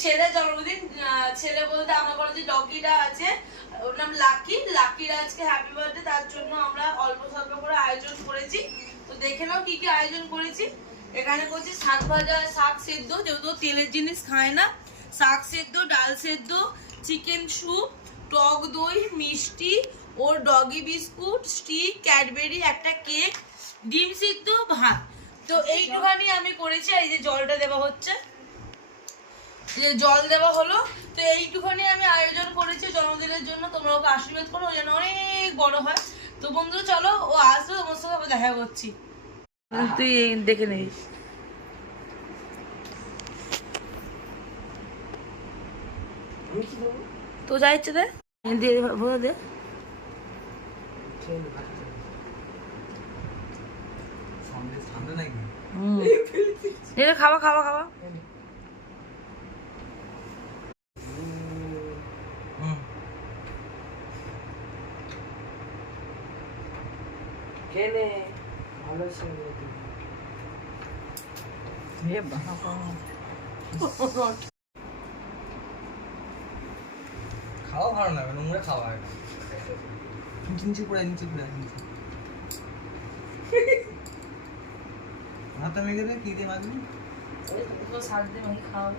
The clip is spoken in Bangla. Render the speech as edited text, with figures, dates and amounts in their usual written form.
ছেলে জন্মদিন, ছেলে বলতে আমরা বলে যে ডগিটা আছে, ওর নাম লাকি। লাকির আজকে হ্যাপি বার্থডে, তার জন্য আমরা অল্প স্বল্প করে আয়োজন করেছি। তো দেখে নাও কি কি আয়োজন করেছি। এখানে করছি শাক ভাজা, শাক সেদ্ধ, যেহেতু তেলের জিনিস খায় না, শাক সেদ্ধ, ডাল সেদ্ধ, চিকেন স্যুপ, টক দই, মিষ্টি, ওর ডগি বিস্কুট, স্টিক, ক্যাডবেরি, একটা কেক, ডিম সিদ্ধ, ভাত। তো এইটুখানি আমি করেছি। এই যে জলটা দেওয়া হচ্ছে, যে জল দেওয়া হলো। তো এইটুখানি আমি আয়োজন করেছি জন্মদিনের জন্য। তোমরা ওকে আশীর্বাদ করো যেন অনেক বড় হয়। তো বন্ধু চলো, ও আসবে, তোমার সঙ্গে আবার দেখা করছি। তুই দেখে নিস তো যা ইচ্ছে দে, ভরে দে। খাওয়া খাওয়া খাওয়া। কেনে ভালো ছিল খাওয়া ভালো লাগে, নোংরা খাওয়া হয় না। নিচে পড়ে হাতে মেখে দে, কি দিয়ে মাখবি? সাত দিন খাওয়া